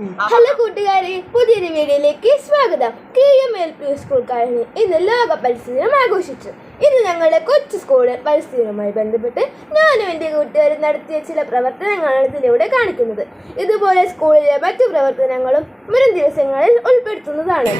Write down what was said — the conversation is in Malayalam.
ഹലോ കൂട്ടുകാരെ, പുതിയൊരു വീഡിയോയിലേക്ക് സ്വാഗതം. KMLP സ്കൂൾ കഴിഞ്ഞ് ഇന്ന് ലോക പരിസ്ഥിതിദിനം ആഘോഷിച്ചു. ഇത് ഞങ്ങളുടെ കൊച്ചു സ്കൂള് പരിസ്ഥിതിയുമായി ബന്ധപ്പെട്ട് ഞാനും എൻ്റെ കൂട്ടുകാരും നടത്തിയ ചില പ്രവർത്തനങ്ങളാണ് ഇതിലൂടെ കാണിക്കുന്നത്. ഇതുപോലെ സ്കൂളിലെ മറ്റു പ്രവർത്തനങ്ങളും വരും ദിവസങ്ങളിൽ ഉൾപ്പെടുത്തുന്നതാണ്.